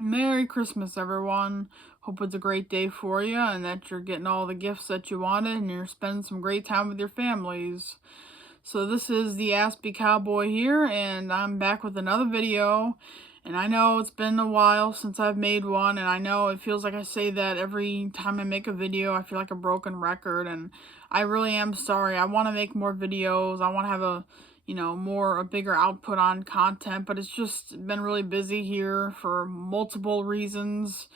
Merry Christmas, everyone. Hope it's a great day for you and that you're getting all the gifts that you wanted and you're spending some great time with your families. So this is the Aspie Cowboy here, and I'm back with another video. And I know it's been a while since I've made one, and I know it feels like I say that every time I make a video. I feel like a broken record, and I really am sorry. I want to make more videos. I want to have a bigger output on content, but it's just been really busy here for multiple reasons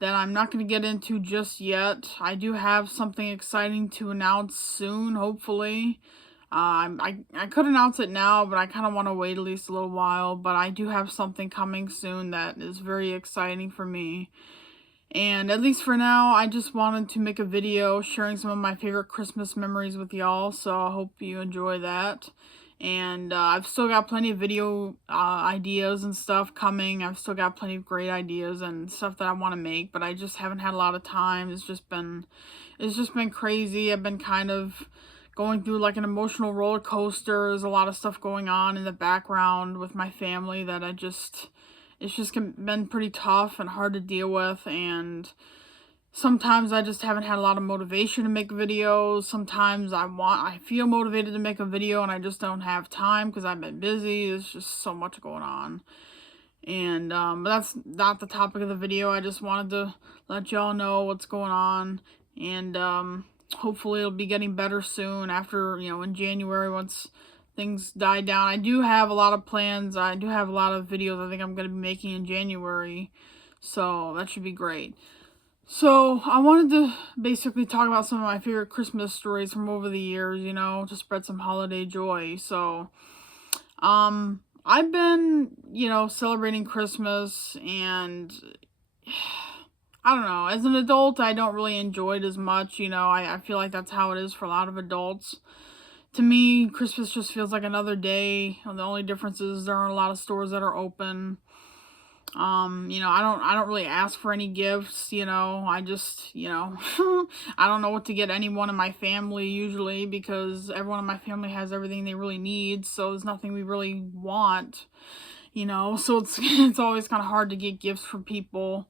that I'm not going to get into just yet. I do have something exciting to announce soon, hopefully. I could announce it now, but I kind of want to wait at least a little while. But I do have something coming soon that is very exciting for me. And at least for now, I just wanted to make a video sharing some of my favorite Christmas memories with y'all. So I hope you enjoy that. And I've still got plenty of video ideas and stuff coming. I've still got plenty of great ideas and stuff that I want to make, but I just haven't had a lot of time. It's just been crazy. I've been kind of going through like an emotional roller coaster. There's a lot of stuff going on in the background with my family that it's just been pretty tough and hard to deal with, and sometimes I just haven't had a lot of motivation to make videos. Sometimes I feel motivated to make a video and I just don't have time because I've been busy. There's just so much going on. And but that's not the topic of the video. I just wanted to let y'all know what's going on, and hopefully it'll be getting better soon after, in January once things die down. I do have a lot of plans. I do have a lot of videos I think I'm going to be making in January. So that should be great. So I wanted to basically talk about some of my favorite Christmas stories from over the years, to spread some holiday joy. So, I've been, celebrating Christmas, and I don't know, as an adult, I don't really enjoy it as much. I feel like that's how it is for a lot of adults. To me, Christmas just feels like another day. The only difference is there aren't a lot of stores that are open. I don't really ask for any gifts. I just, I don't know what to get anyone in my family usually, because everyone in my family has everything they really need, so there's nothing we really want, so it's it's always kind of hard to get gifts for people,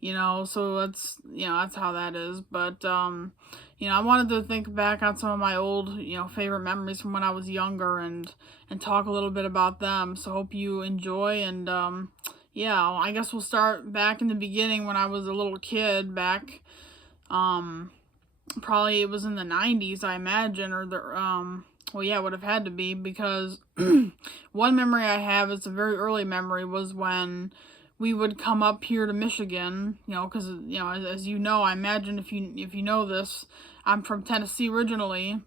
so that's how that is. But I wanted to think back on some of my old, favorite memories from when I was younger, and talk a little bit about them. So hope you enjoy. And yeah, I guess we'll start back in the beginning when I was a little kid, back um probably it was in the 90s, I imagine, or the well, yeah, it would have had to be, because one memory I have, it's a very early memory, was when we would come up here to Michigan, because as you know, I imagine, if you know this, I'm from Tennessee originally,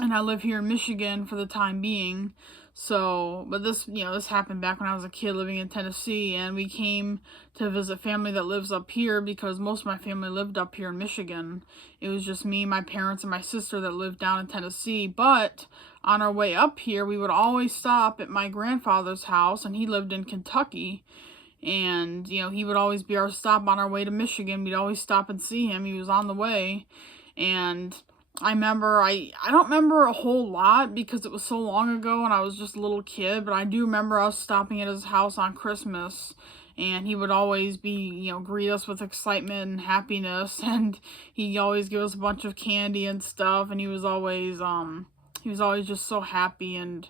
and I live here in Michigan for the time being. So, but this happened back when I was a kid living in Tennessee, and we came to visit family that lives up here because most of my family lived up here in Michigan. It was just me, my parents, and my sister that lived down in Tennessee. But on our way up here, we would always stop at my grandfather's house, and he lived in Kentucky. And, he would always be our stop on our way to Michigan. We'd always stop and see him. He was on the way. And I remember, I don't remember a whole lot because it was so long ago and I was just a little kid, but I do remember us stopping at his house on Christmas, and he would always be, greet us with excitement and happiness, and he always give us a bunch of candy and stuff, and he was always just so happy and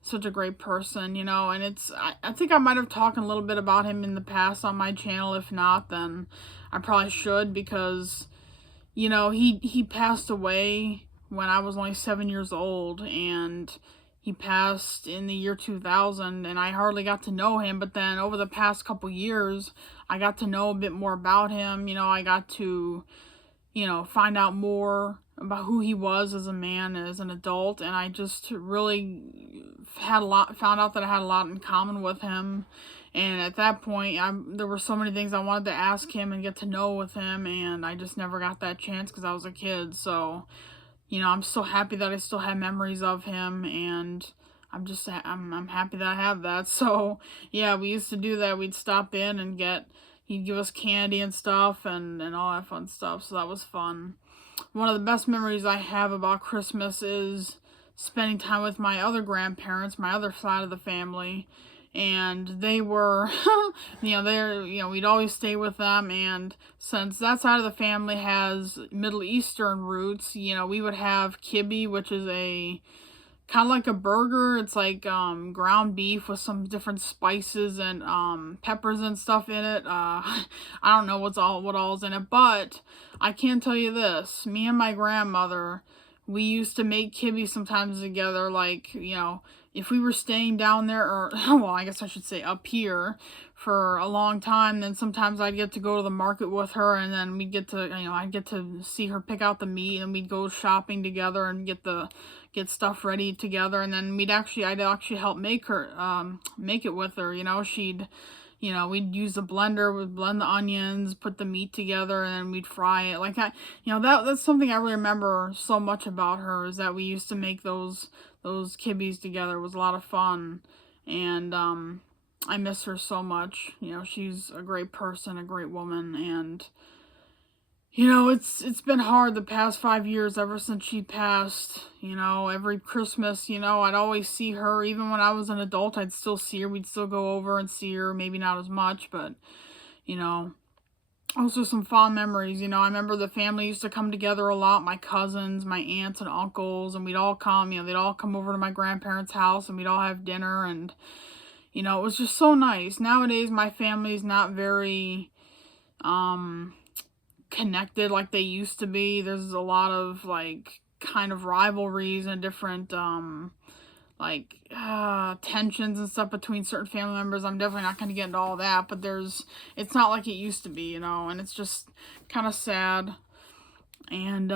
such a great person, and I think I might have talked a little bit about him in the past on my channel. If not, then I probably should, because he passed away when I was only 7 years old, and he passed in the year 2000, and I hardly got to know him. But then over the past couple years, I got to know a bit more about him. I got to, find out more about who he was as a man, as an adult, and I just really found out that I had a lot in common with him. And at that point, there were so many things I wanted to ask him and get to know with him, and I just never got that chance because I was a kid. So, I'm so happy that I still have memories of him, and I'm happy that I have that. So, yeah, we used to do that. We'd stop in and he'd give us candy and stuff, and all that fun stuff. So that was fun. One of the best memories I have about Christmas is spending time with my other grandparents, my other side of the family. and they were, we'd always stay with them. And since that side of the family has Middle Eastern roots, we would have kibbe, which is a kind of like a burger. It's like ground beef with some different spices and peppers and stuff in it. I don't know what all's in it, but I can tell you this: me and my grandmother, we used to make kibbe sometimes together. Like, if we were staying down there, or well, I guess I should say up here for a long time, then sometimes I'd get to go to the market with her, and then we'd get to, I'd get to see her pick out the meat, and we'd go shopping together and get stuff ready together. And then I'd actually help make it with her. We'd use the blender, we'd blend the onions, put the meat together, and then we'd fry it. Like that's something I really remember so much about her, is that we used to make those kibbes together. It was a lot of fun. And I miss her so much. She's a great person, a great woman. And it's been hard the past 5 years ever since she passed. Every Christmas, I'd always see her. Even when I was an adult, I'd still see her. We'd still go over and see her. Maybe not as much, but, also some fond memories. I remember the family used to come together a lot. My cousins, my aunts and uncles, and we'd all come, they'd all come over to my grandparents' house, and we'd all have dinner. And, it was just so nice. Nowadays, my family's not very, connected like they used to be. There's a lot of kind of rivalries and different tensions and stuff between certain family members. I'm definitely not going to get into all that, but it's not like it used to be, and it's just kind of sad. And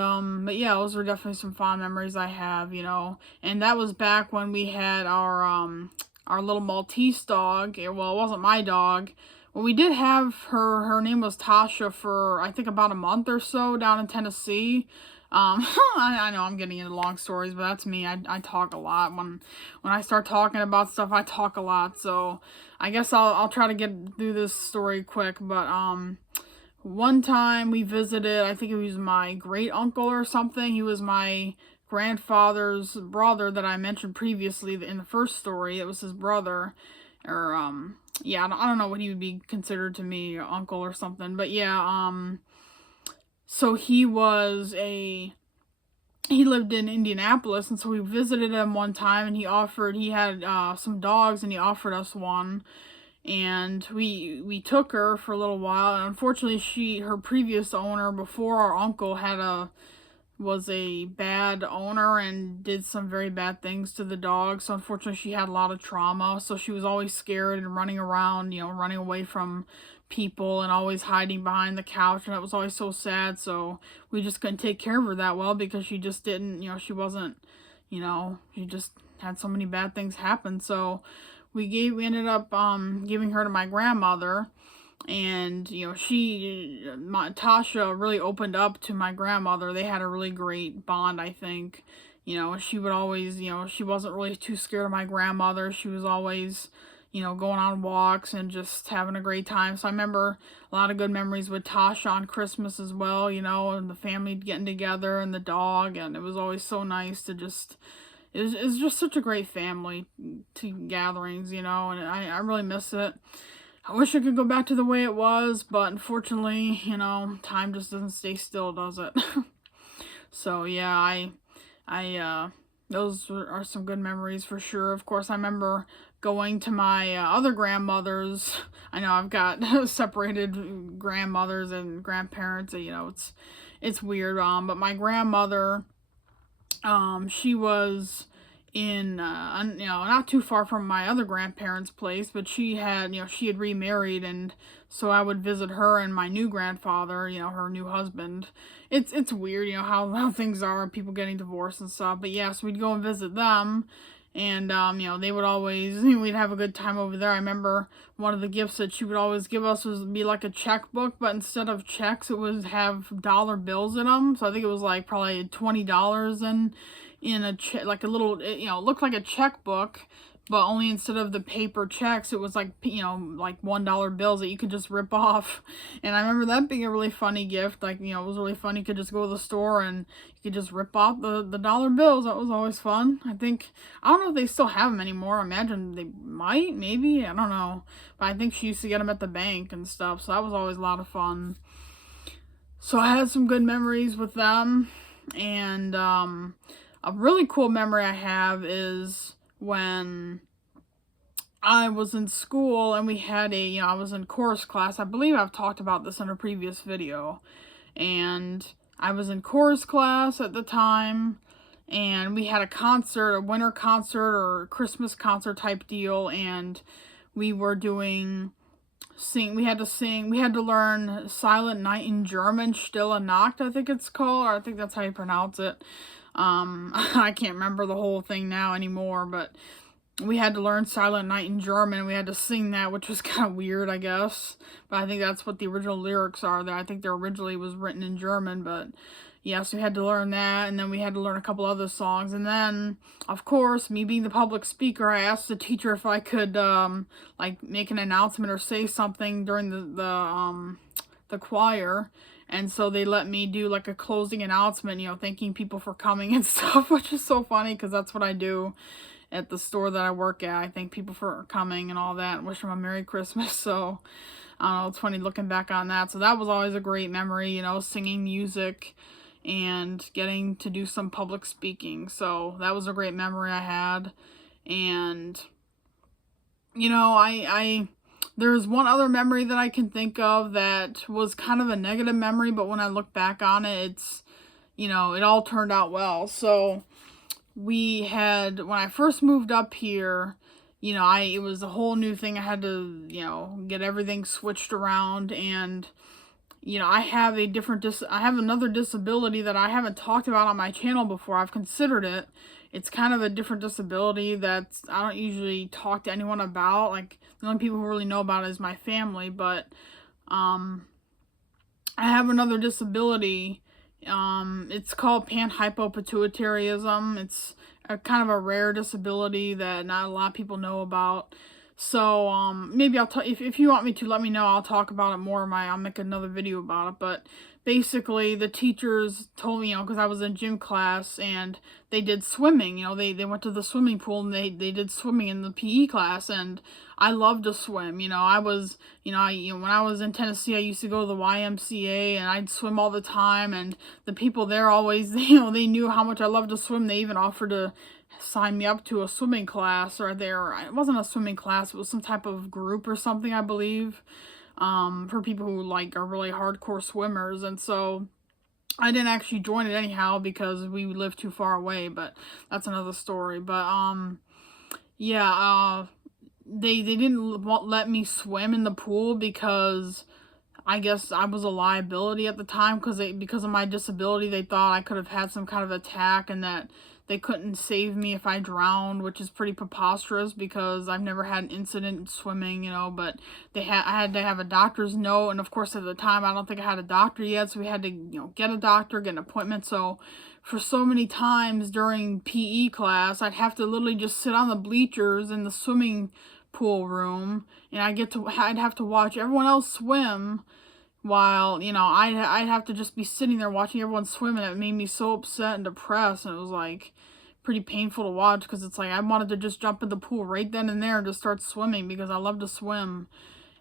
but yeah, those were definitely some fond memories I have, and that was back when we had our little Maltese dog. Well, it wasn't my dog. Well, we did have her name was Tasha for, I think, about a month or so down in Tennessee. I know I'm getting into long stories, but that's me. I talk a lot. When I start talking about stuff, I talk a lot. So I guess I'll try to get through this story quick. But one time we visited, I think it was my great uncle or something. He was my grandfather's brother that I mentioned previously in the first story. It was his brother, or yeah, I don't know what he would be considered to me, uncle or something. But yeah, so he lived in Indianapolis, and so we visited him one time, and he had some dogs, and he offered us one, and we took her for a little while. And unfortunately, her previous owner before our uncle was a bad owner and did some very bad things to the dog. So unfortunately, she had a lot of trauma. So she was always scared and running around, running away from people and always hiding behind the couch. And it was always so sad. So we just couldn't take care of her that well, because she just didn't, she wasn't, she just had so many bad things happen. So we ended up giving her to my grandmother. And Tasha really opened up to my grandmother. They had a really great bond, I think. She would always, she wasn't really too scared of my grandmother. She was always, going on walks and just having a great time. So I remember a lot of good memories with Tasha on Christmas as well, and the family getting together and the dog. And it was always so nice to just, it was just such a great family gatherings, and I really miss it. I wish I could go back to the way it was, but unfortunately, time just doesn't stay still, does it? So yeah, those are some good memories for sure. Of course, I remember going to my other grandmothers. I know I've got separated grandmothers and grandparents. It's weird. But my grandmother, she was in not too far from my other grandparents' place, but she had remarried, and so I would visit her and my new grandfather, her new husband. It's weird, how things are, people getting divorced and stuff. But yeah, so we'd go and visit them, and they would always, we'd have a good time over there. I remember one of the gifts that she would always give us would be like a checkbook, but instead of checks, it would have dollar bills in them. So I think it was like probably $20 in a like a little, it looked like a checkbook, but only instead of the paper checks, it was like, you know, like $1 bills that you could just rip off. And I remember that being a really funny gift. Like, you know, it was really fun. You could just go to the store and you could just rip off the dollar bills. That was always fun. I don't know if they still have them anymore. I imagine they might, maybe, I don't know. But I think she used to get them at the bank and stuff. So that was always a lot of fun. So I had some good memories with them. And a really cool memory I have is when I was in school and we had I was in chorus class. I believe I've talked about this in a previous video. And I was in chorus class at the time, and we had a concert, a winter concert or Christmas concert type deal, and we were we had to learn Silent Night in German, Stille Nacht, I think it's called, or I think that's how you pronounce it. I can't remember the whole thing now anymore, but we had to learn Silent Night in German. We had to sing that, which was kind of weird, I guess. But I think that's what the original lyrics are there. I think they originally was written in German, but yeah, so we had to learn that, and then we had to learn a couple other songs. And then, of course, me being the public speaker, I asked the teacher if I could, like, make an announcement or say something during the choir. And so they let me do like a closing announcement, you know, thanking people for coming and stuff, which is so funny because that's what I do at the store that I work at. I thank people for coming and all that and wish them a Merry Christmas. So, I don't know, it's funny looking back on that. So that was always a great memory, you know, singing music and getting to do some public speaking. So that was a great memory I had. And, you know, there's one other memory that I can think of that was kind of a negative memory, but when I look back on it, it's, you know, it all turned out well. So when I first moved up here, you know, it was a whole new thing. I had to, you know, get everything switched around, and, you know, I have another disability that I haven't talked about on my channel before. I've considered it. It's kind of a different disability that I don't usually talk to anyone about. Like, the only people who really know about it is my family, but I have another disability. It's called panhypopituitarism. It's kind of a rare disability that not a lot of people know about. So, maybe if you want me to, let me know. I'll talk about it more. I'll make another video about it. But basically, the teachers told me, you know, because I was in gym class and they did swimming. You know, they went to the swimming pool and they did swimming in the PE class, and I love to swim. You know, when I was in Tennessee, I used to go to the YMCA and I'd swim all the time, and the people there always, you know, they knew how much I loved to swim. They even offered to sign me up to a swimming class, or it wasn't a swimming class, it was some type of group or something, I believe, for people who like are really hardcore swimmers. And so I didn't actually join it anyhow because we live too far away, but that's another story. But yeah, they didn't let me swim in the pool because I guess I was a liability at the time, because of my disability. They thought I could have had some kind of attack and that they couldn't save me if I drowned, which is pretty preposterous because I've never had an incident in swimming, you know. But I had to have a doctor's note, and of course at the time I don't think I had a doctor yet, so we had to, you know, get a doctor, get an appointment. So for so many times during PE class, I'd have to literally just sit on the bleachers in the swimming pool room, and I'd have to watch everyone else swim while, you know, I'd have to just be sitting there watching everyone swim, and it made me so upset and depressed, and it was like pretty painful to watch because it's like I wanted to just jump in the pool right then and there and just start swimming because I love to swim.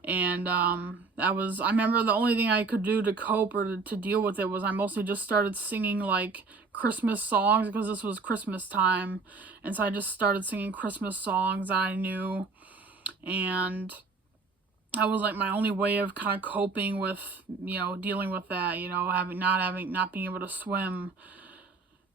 And I remember the only thing I could do to cope or to deal with it was I mostly just started singing like Christmas songs because this was Christmas time, and so I just started singing Christmas songs that I knew, and that was like my only way of kind of coping with, you know, dealing with that, you know, not being able to swim.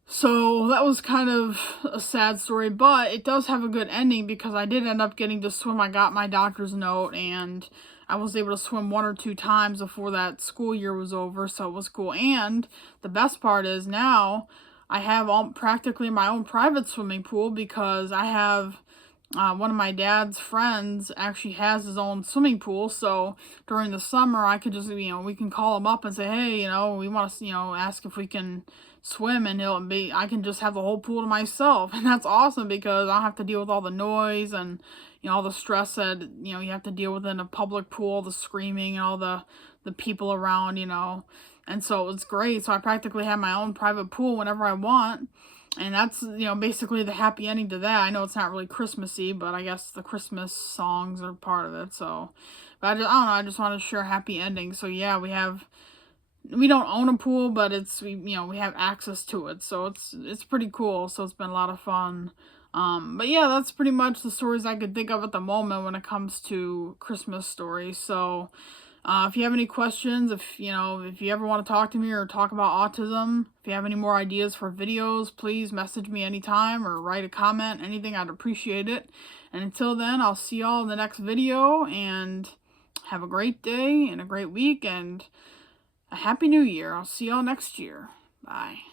So that was kind of a sad story, but it does have a good ending because I did end up getting to swim. I got my doctor's note and I was able to swim 1 or 2 times before that school year was over, so it was cool. And the best part is now I have practically my own private swimming pool because I have one of my dad's friends actually has his own swimming pool, so during the summer I could just, we can call him up and say, hey, we want to, ask if we can swim, and I can just have the whole pool to myself. And that's awesome because I don't have to deal with all the noise and, all the stress that, you have to deal with in a public pool, the screaming and all the people around, and so it was great. So I practically have my own private pool whenever I want. And that's, basically the happy ending to that. I know it's not really Christmassy, but I guess the Christmas songs are part of it. So, but I don't know. I just want to share a happy ending. So yeah, we don't own a pool, but we have access to it. So it's pretty cool. So it's been a lot of fun. But yeah, that's pretty much the stories I could think of at the moment when it comes to Christmas stories. So, if you have any questions, if you ever want to talk to me or talk about autism, if you have any more ideas for videos, please message me anytime or write a comment, anything, I'd appreciate it. And until then, I'll see y'all in the next video, and have a great day and a great week and a happy new year. I'll see y'all next year. Bye.